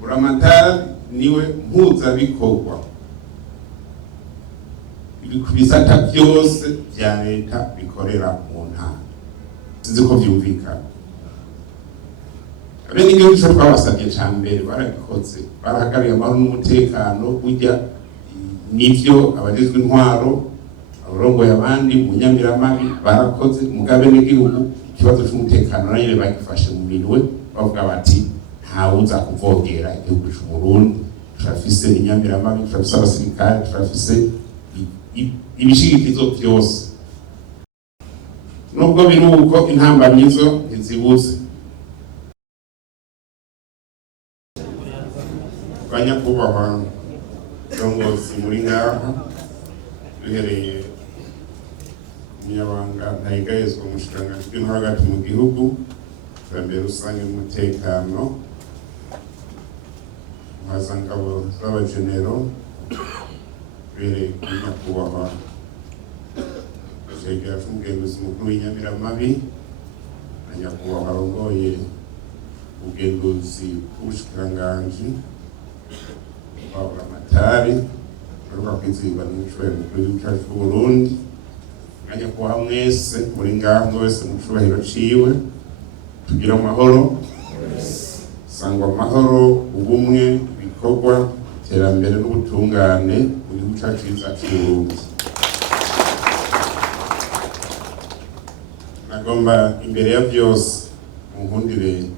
buramatari niwe mpuzabikorwa ku bisata byose bya leta bikorera mu ntara. Sinzi ko byumvikana. Abene igihugu cyo twabasabye cyambere barabikoze, barahagariye amahoro n'umutekano, burya nivyo abajejwe intwaro abarongoye abandi mu Nyamiramabi barakoze. Mugabe n'igihugu ikibazo cy'umutekano nayo bagifashe mu minwe, bavuga bati ntawuza kuvogera igihugu cy'u Burundi. Turafise Inyamiramabi, turafise abasirikare, turafise ibishigikizo byose. Nubwo biri uko intambamyizo ntizibuze. Banyakubahwa rongozi muri ngaha, duhereye umunyabanga ntayigayezwa umushikiranganji w'intwaro hagati mu gihugu, iterambere rusange n'umutekano, impazangabo z'abajenero, duhereye kuri nyakubahwa Jegera c'umugenzuzi mukuru w'Inyamiramabi, na nyakubahwa arongoye ubugenzuzi bw'ubushikiranganji Buramatari, baruka kwizihirwa n'umushobora mukuru w'igihugu cyacu c'u Burundi, na nyakubahwa mwese muri ngaha wese mu cubahiro ciwe, tugira amahoro, sangwa amahoro, ubumwe, ibikorwa, iterambere n'ubutungane mu gihugu cyacu cyiza c'u Burundi. Nagomba imbere ya byose mu nkundire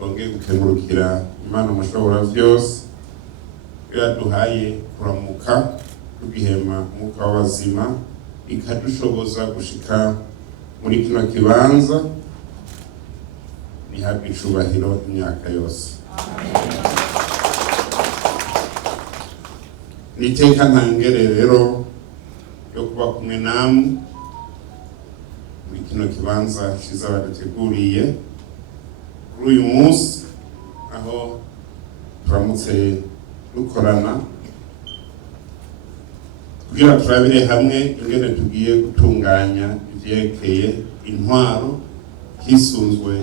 bongeye gukengurukira Imana mushobora byose yaduhaye kuramuka tugihema umwuka w'abazima, ikadushoboza gushika muri kino kibanza. Nihabwe icubahiro imyaka yose. Niteka ntangere rero yo kuba kumwe namwe muri kino kibanza ciza baduteguriye kuri uyu munsi, aho turamutse dukorana kugira turabire hamwe ingene tugiye gutunganya ivyerekeye intwaro hisunzwe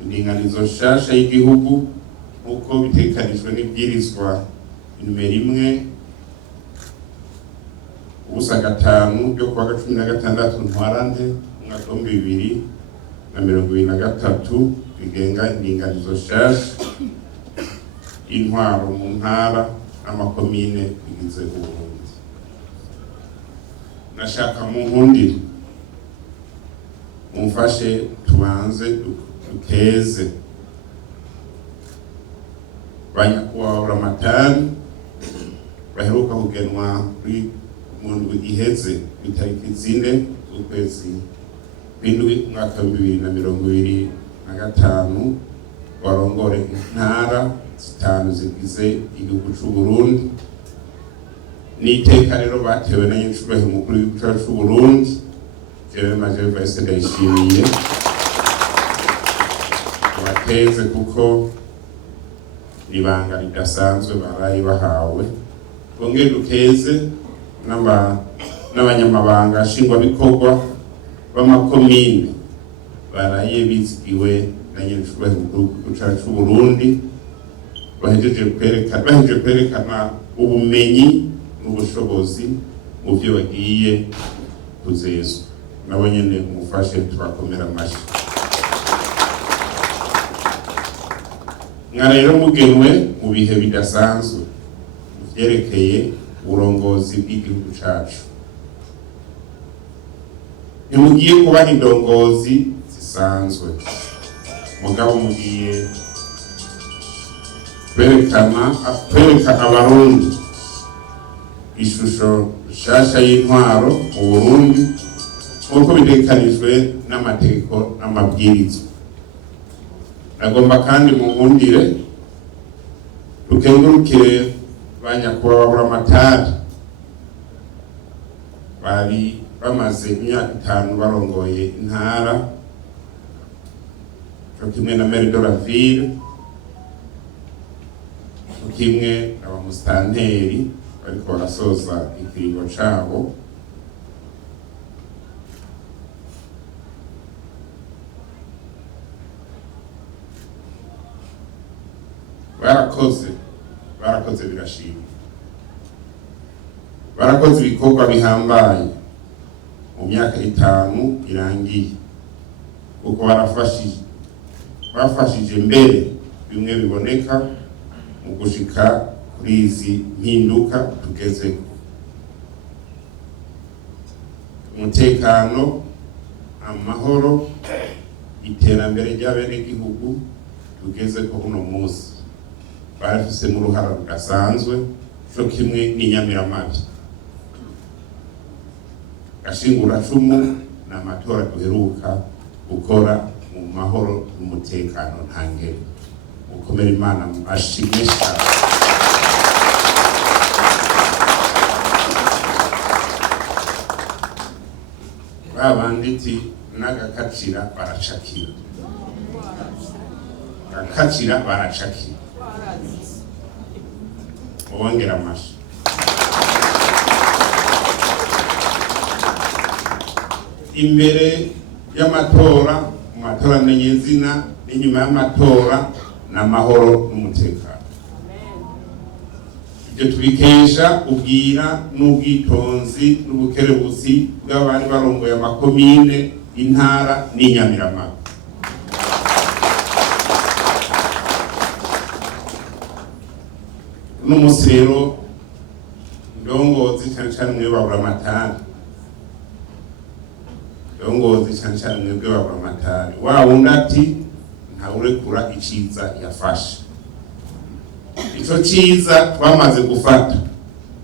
indinganizo nshasha y'igihugu nk'uko bitegekanijwe n'ibwirizwa nimero 1/5 ryo kuwa 16 ntwarante umwaka wa 2023 bigenga indinganizo nshasha intwaro mu ntara n'amakomine bigize Uburundi. Nashaka mu nkundire mumfashe tubanze dukeze banyakubahwa Buramatari baheruka kugenwa kuri mu ndwi iheze itariki 4 z'ukwezi kw'indwi umwaka wa 2025 barongore intara zitanu zigize igihugu c'u Burundi. N'iteka rero batewe na nyicubahiro mukuru w'igihugu cacu c'u Burundi, jewe Major Vice Ndayishimiye, bateze kuko ibanga ridasanzwe baraye bahawe. Bongere dukeze n'abanyamabanga nshingwabikorwa b'amakomine baraye bizigiwe na nyicubahiro mukuru w'igihugu cacu c'u Burundi, bahejeje kwerekana ubumenyi n'ubushobozi mu byo bagiye kuzezwa. Nabo nyene umufashe tubakomera amashyi. Mwa rero mugenwe mu bihe bidasanzwe vyerekeye uburongozi bw'igihugu cacu. Ntimugiye kuba indongozi zisanzwe, mugabo mugiye kwereka abarundi ishusho nshasha y'intwaro mu Burundi nk'uko bitegekanijwe n'amategeko n'amabwiriza. Nagomba kandi mu nkundire dukengurukire banyakubahwa Buramatari bari bamaze imyaka 5 barongoye intara, cyo kimwe na maire de la ville, kimwe n'abamustanteri bariko barasoza ikiringo cabo. barakoze birashimwa, barakoze ibikorwa bihambaye mu myaka 5 irangiye, kuko bafashije mbere bimwe biboneka mu gushika kuri izi mpinduka tugezeko. Umutekano, amahoro, iterambere ry'abenegihugu tugezeko uno munsi barafise mu ruhara rudasanzwe, cyo kimwe n'inyamiramabi. Gashinguracumu n'amatora duheruka gukora mu mahoro n'umutekano ntangere. Mukomere Imana ashimwe cyane. Babanditi n'agakacira baracakira, agakacira baracakira, ubongera amashi. Imbere y'amatora, mu matora nyezina n'inyuma y'amatora n'amahoro n'umutekano. Ibyo tubikesha ubwira n'ubwitonzi n'ubukerebuzi bw'abari barongoye amakomine, intara n'inyamiramabi. Uno munsi rero ndongozi cyane cyane mwe baburamatari, mwebwe baburamatari, wa wundi ati ntawurekura iciza yafashe. Ico ciza twamaze gufata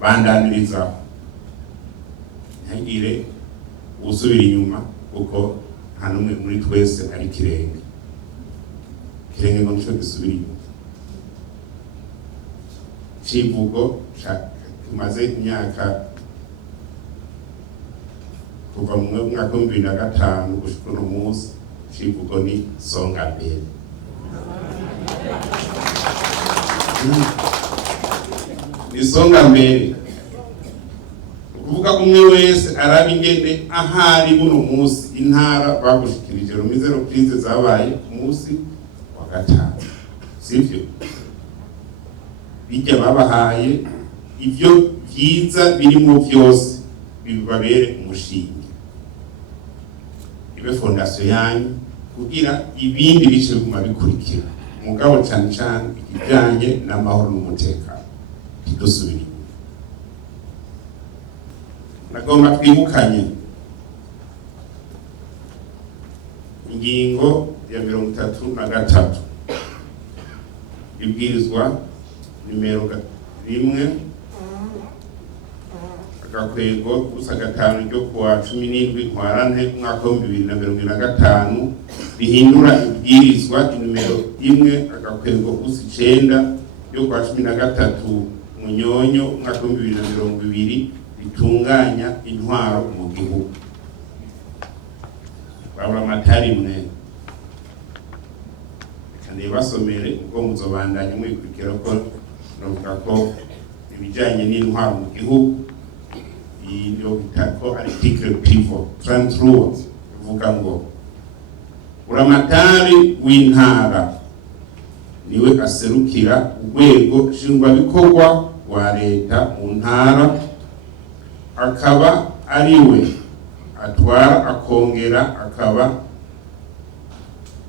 bandanirizaho, ntagire usubira inyuma, kuko nta numwe muri twese ari kirenge ngo nico gisubira inyuma. Civugo tumaze imyaka kuva mu mwaka wa 2005 gushika uno munsi, civugo ni songa mbere. Isonga mbere kuvuga umwe wese araba ingene ahari buno munsi intara bagushikirije rumizero prise zabaye munsi wa 5, sivyo? Bijya babahaye ivyo vyiza birimo vyose bibabere umushinge, ibe fondation yanyu kugira ibindi bice biguma bikurikira. Mugabo cyane cyane ikijanye n'amahoro n'umutekano kidusubira. Nagomba twibukanye ingingo ya 33 ibwirizwa nimero 1 agakwego gusa 5 ryo kuwa 17 ntwarante umwaka wa 2025 bihindura ibwirizwa nimero 1 agakwego gusa 9 ryo kuwa 13 munyonyo umwaka wa 2020 bitunganya intwaro mu gihugu. Baburamatari mwe kandi basomere ubwo muzobandanya mwikurikira ko navuga ko ibijanye n'intwaro mu gihugu iyo bitako article pivot 33 uvuga ngo buramatari w'intara niwe aserukira urwego nshingwabikorwa wa leta mu ntara, akaba ariwe atwara akongera akaba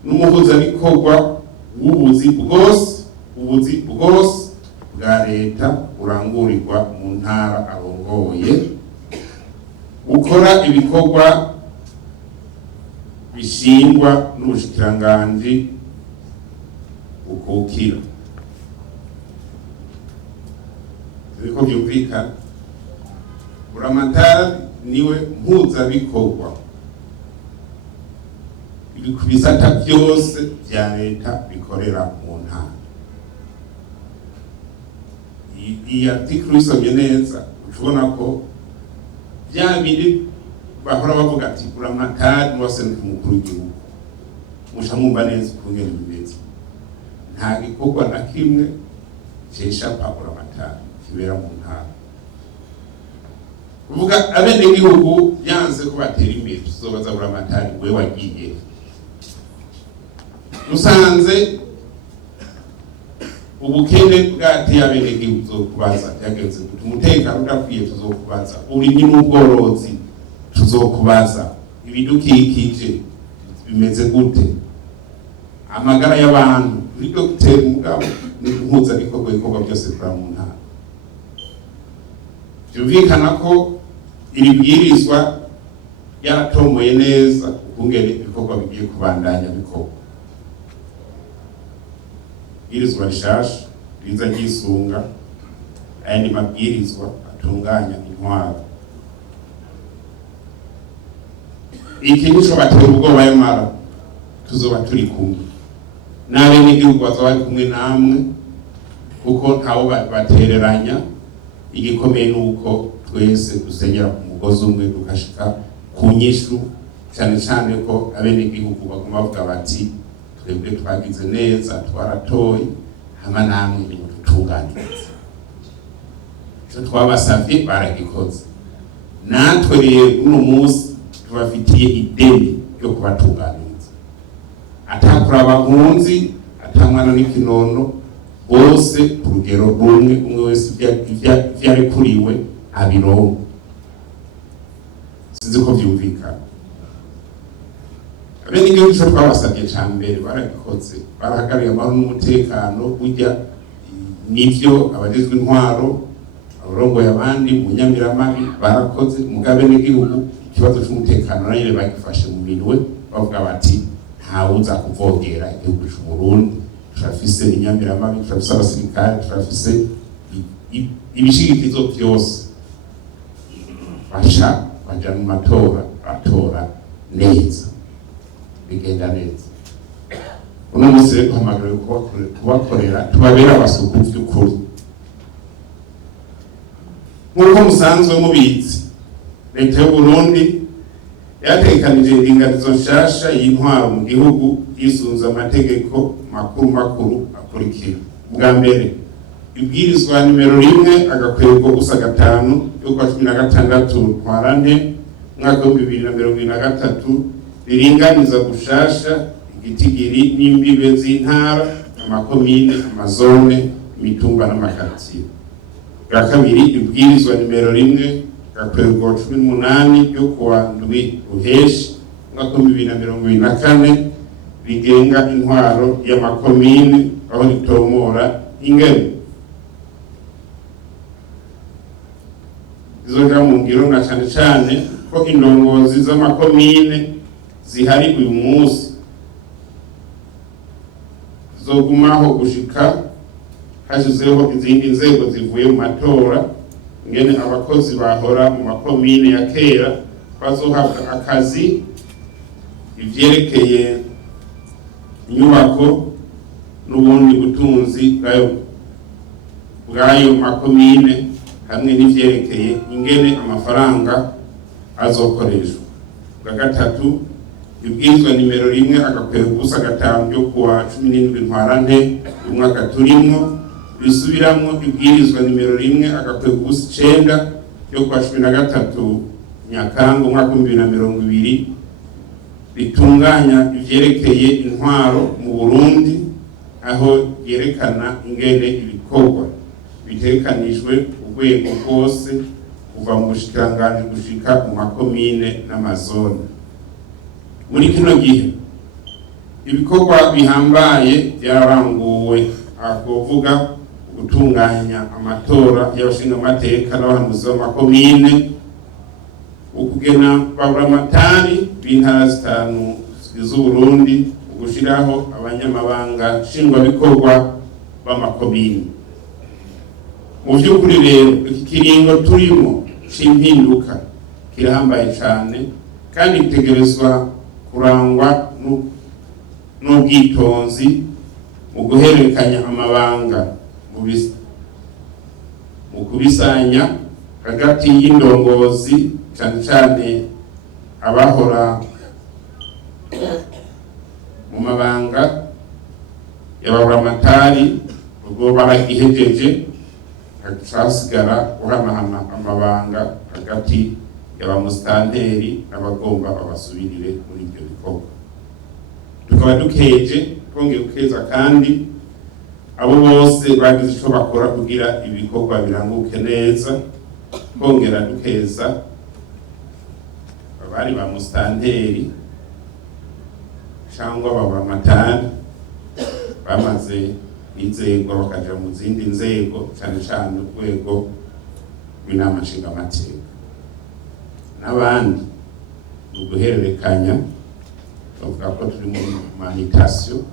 n'umuhuzabikorwa w'ubuzi bwose bwa leta urangurirwa mu ntara arongoye, ukora ibikorwa bishingwa n'ubushikiranganji bukukira. Ziko byumvikana, buramatari niwe mpuzabikorwa ibisata byose bya leta bikorera mu ntara. Iyi article isomye neza ushobona ko bya bindi bahora bavuga ati buramatari wose n'umukuru w'igihugu, musha mwumva neza ukungene bimeze. Nta gikorwa na kimwe cesha buramatari kibera mu ntara. Kuvuga abenegihugu yanze ko batera imbere, tuzobaza buramatari we wagiye. Musanze ubukene bwateye abenegihugu tuzokubaza byagenze gute, umutekano udakwiye tuzokubaza, uburimyi n'ubworozi tuzokubaza, ibidukikije bimeze gute, amagara y'abantu bityo gutera umugabo n'impuzabikorwa ibikorwa byose kuri mu ntara. Byumvikana ko iri bwirizwa ryaratomoye neza ukungene ibikorwa bigiye kubandanya bikorwa. Ibwirizwa rishasha riza ryisunga ayandi mabwirizwa atunganya intwaro. Iki nico batera ubwoba y'amara tuzoba turi kumwe n'abenegihugu bazoba bari kumwe namwe, kuko ntawo batereranya. Igikomeye nuko twese dusenyera ku mugozi umwe tukashika ku nyishu, cyane cyane ko abenegihugu baguma bavuga bati twebwe twagize neza, twaratoye, hama namwe nimututunganirize. Icyo twabasavye baragikoze. Natwe rero uno munsi tubafitiye ideni ryo kubatunganiriza, atakuraba nkunzi, atamwana n'ikinono, bose ku rugero rumwe, umwe wese ivyo arekuriwe abironka. Sinzi ko vyumvikana. Abenegihugu ico twabasavye ca mbere baragikoze, barahagariye amahoro n'umutekano. Burya nivyo abajejwe intwaro, abarongoye abandi mu nyamiramabi barakoze, mugabe abenegihugu ikibazo c'umutekano nanyene bagifashe mu minwe, bavuga bati ntawuza kuvogera igihugu c'Uburundi. Turafise inyamiramabi, turafise abasirikare, turafise ibishigikizo vyose. Baja mu matora, batora neza, bigenda neza. Uno munsi rero duhamagariwe kubakorera, tubabera abasuku vy'ukuri. Nk'uko musanzwe mubizi, leta y'Uburundi yategekanije indinganizo nshasha y'intwaro mu gihugu yisunze amategeko makuru akurikira. Bwa mbere, ibwirizwa nimero 1/5 yo kwa 16 ntwarante mwaka wa 2023 riringaniza gushasha igitigiri n'imbibe z'intara, amakomine, amazone, imitumba n'amakartier. Bwa kabiri, ibwirizwa nimero 1/18 yo kuwa ndwi Ruheshi mwaka wa 2024 rigenga intwaro y'amakomine, aho ritomora ingene izoja mu ngiro, na cane cane ko indongozi z'amakomine zihari uyu munsi zogumaho gushika hashizeho izindi nzego zivuye mu matora. Ingene abakozi bahora mu makomine ya kera bazohabwa akazi, ivyerekeye inyubako n'ubundi butunzi bw'ayo makomine, hamwe n'ivyerekeye ingene amafaranga azokoreshwa. Bwa gatatu, ibwirizwa nimero 1/5 ryo kuwa 17 ntwarante umwaka turimwo bisubiramwo ibwirizwa nimero 1/9 ryo kuwa 13 Nyakanga umwaka wa 2020 bitunganya ivyerekeye intwaro mu Burundi, aho yerekana ingene ibikorwa bitekanijwe urwego rwose kuva mu bushikiranganji gushika mu makomine n'amazone. Muri kino gihe ibikorwa bihambaye byararanguwe, akuvuga gutunganya amatora y'abashinga amateka n'abahanuzi b'amakomine, ukugena baburamatari b'intara 5 z'Uburundi, ugushiraho abanyamabanga nshingwabikorwa b'amakomine. Mu vy'ukuri rero iki kiringo turimo c'impinduka kirahambaye cane, kandi itegerezwa kurangwa n'ubwitonzi mu guhererekanya amabanga, mu kubisanya hagati y'indongozi, cane cane abahora mu mabanga y'ababuramatari, ubwo baragihejeje hasigara guhanahana amabanga hagati y'abamusitanteri n'abagomba babasubirire muri ibyo bikorwa. Tukaba dukeje twongeye gukeza kandi abo bose bose bagize ico bakora kugira ibikorwa biranguke neza. Kongera dukeza abari ba mustanteri cyangwa baburamatari bamaze inzego bakaja mu zindi nzego, cyane cyane urwego rw'inama nshingamateka n'abandi uguhererekanya. Bavuga ko turi muri humanitasiyo,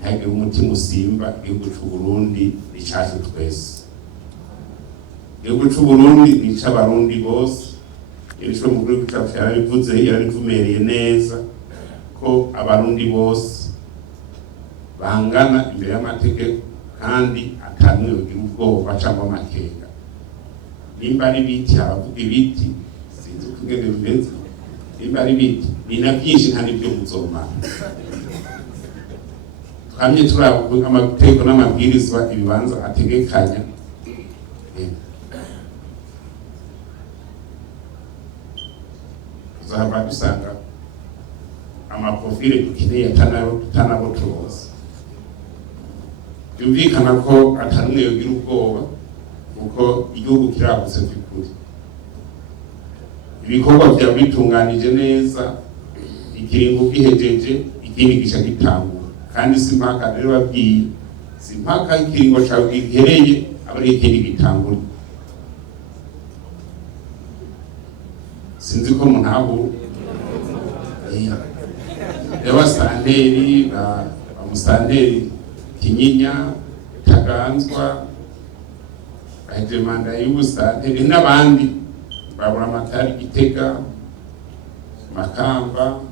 ntihagire umutima usimba. Igihugu c'u Burundi ni cacu twese, igihugu c'u Burundi ni c'abarundi bose. Ico mu gihugu cacu yarabivuze, yarabivumereye neza ko abarundi bose bangana imbere y'amategeko kandi atamwe yogira ubwoba cyangwa amakenga. Nimba ari biti haravuga ibiti, sinzi ukugene bimeze. Nimba ari ibiti ni na byinshi nta n'ibyo muzomara. Twamye turavuga amategeko n'amabwirizwa ibibanza ategekanya. Tuzaba dusanga amaprofile dukeneye atanabo tuzi. Byumvikana ko atanumwe yogira ubwoba kuko igihugu kiragutse by'ukuri. Ibikorwa bya bitunganije neza, ikiringo gihejeje, ikindi gisha gitangura. Kandi simpaka rero babwiye, simpaka ikiringo cyawe gihereye abari ikindi gitangura. Sinzi ko muntaho abasanteri bamusanteri Kinyinya, Taganzwa, baheje manda y'ubusanteri n'abandi baburamatari Gitega, Makamba,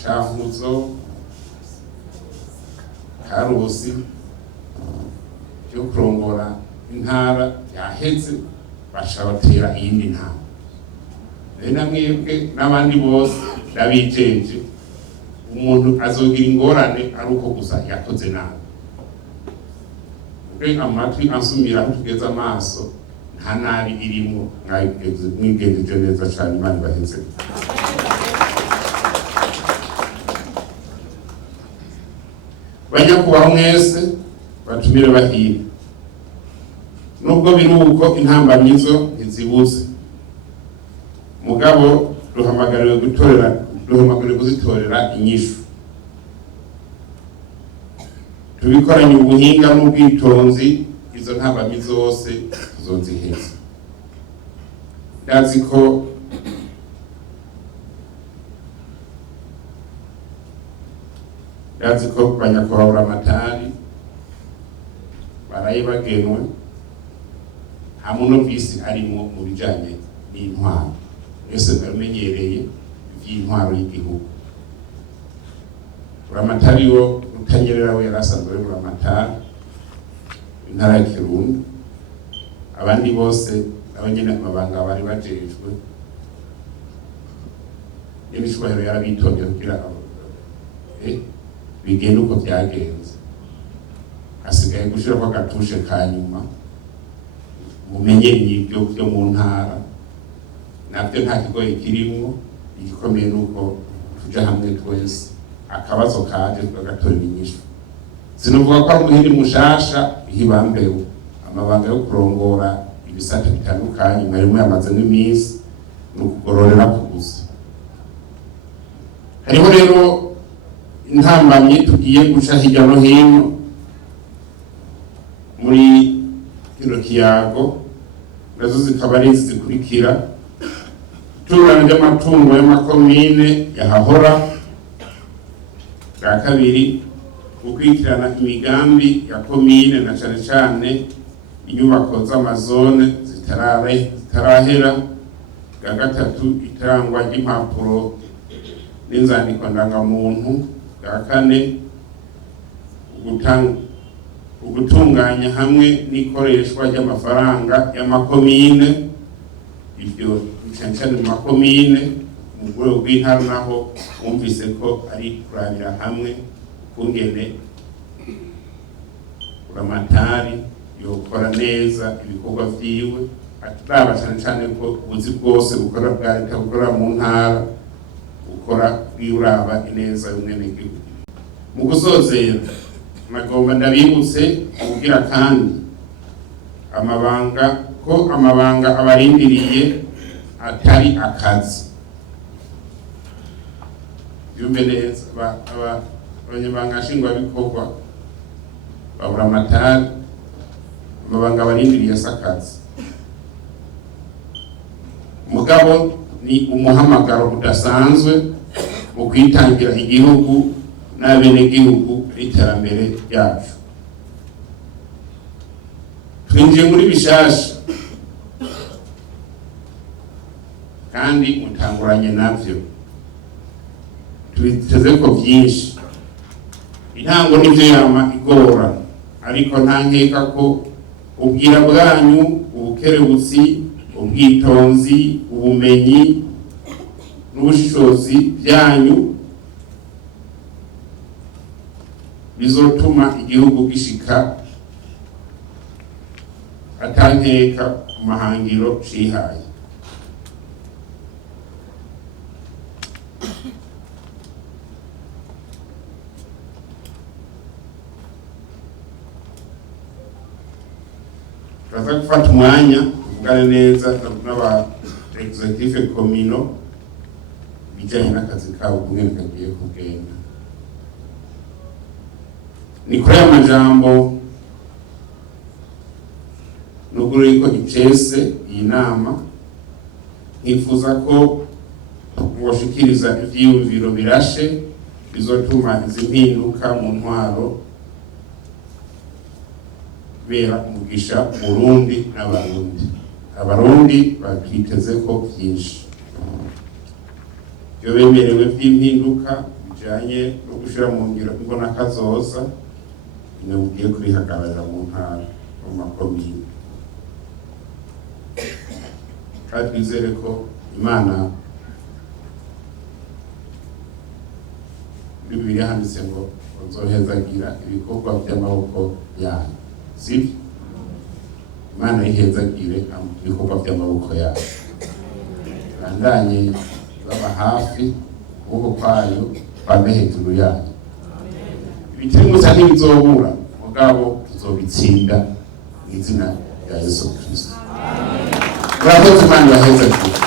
Cankuzo, Karusi byo kurongora intara yaheze bashabatera iyindi ntara. Rena mwebwe n'abandi bose ndabijeje umuntu azogira ingorane ari uko gusa yakoze nabi. Amatwi ansumira aho tugeze amaso nta nabi irimo, mwigendeje neza cyane. Imana ibaheze. Banyakubaho mwese batumire bahire, nubwo biri uko intambamyizo ntizibuze, mugabo duhamagariwe kuzitorera inyishu. Tubikoranye ubuhinga n'ubwitonzi, izo ntambamyi zose tuzoziheza. Ndazi ko banyakubahwa amatari baraye bagenwe hamwe no kwisi arimo mu bijanye n'intwaro. Yose bamenyereye iby'intwaro y'igihugu. Buramatari wo Rutanyerera we yarasanzwe buramatari intara ya Kirundo. Abandi bose abanyene amabanga bari bajejwe n'ibishobora yarabitondeye kugira bigenda uko byagenze. Hasigaye gushira ko gatushe kanyuma mumenyere ibyo byo mu ntara, nabyo nta kigoye kirimo. Igikomeye nuko tuja hamwe twese akabazo kaje tugatorera inyishu. Sinovuga ko ari umuhindi mushasha hibambewe amabanga yo kurongora ibisata bitandukanye mwarimo yamaze n'iminsi n'ukugororera kugusa. Hariho rero intambamye tugiye guca hirya no hino muri kino kiyago, nazo zikaba ari zikurikira: itunganya ry'amatungo y'amakomine yahahora. Bwa kabiri, gukurikirana imigambi ya komine na cane cane inyubako z'amazone zitarahera. Bwa gatatu, itangwa ry'impapuro n'inzandiko ndangamuntu. Bwa kane, ugutunganya hamwe n'ikoreshwa ry'amafaranga y'amakomine. Ibyo cyane mu makomine, mu rwego rw'intara naho wumvise ko ari kurabira hamwe kungene buramatari yokora neza ibikorwa vyiwe, aturaba cyane cyane ko ubuzi bwose bukora bwa leta bukora mu ntara bukora bw'uraba ineza y'umwenegihugu. Mu gusozera, nagomba ndabibutse kugira kandi amabanga abarindiriye atari akazi. Yumve neza abanyamabanga nshingwabikorwa babura amatari, amabanga abarindiriye asakazi. Mugabo ni umuhamagaro udasanzwe mu kwitangira igihugu n'abenegihugu n'iterambere ryacu. Twinjiye muri bishasha kandi mutanguranye navyo, tubiteze ko byinshi. Intango nivyo yama igora, ariko nta nkeka ko ubwira bwanyu, ubukerebutsi, ubwitonzi, ubumenyi n'ubushishozi byanyu bizotuma igihugu gishika atankeka ku mahangiro cihaye. Turaza gufata umwanya tuvugane neza n'aba executive communal bijyanye n'akazi kabo kumwe kagiye kugenda. Ni kuri aya majambo nubwo riko icese iyi nama, nkifuza ko mwoshikiriza ivyiyumviro birashe bizotuma izi mpinduka mu ntwaro bera umugisha Burundi n'Abarundi. Abarundi bakiteze ko byinshi byo bemerewe by'impinduka bijanye no gushira mu ngiro mbona kazoza inabugiye kurihagararira mu ntara mu makomine. Kandi twizere ko Imana Bibiliya handitse ngo uzohezagira ibikorwa by'amaboko yanyu. Sibyo? Imana ihezagire ibikorwa by'amaboko yayo. Bandanye baba hafi ukuboko kwayo bame hejuru yanyu. Ibitari musa ntibizobura, mugabo tuzobitsinda mu izina rya Yesu Kristo. Murakoze, Imana ibahezagire.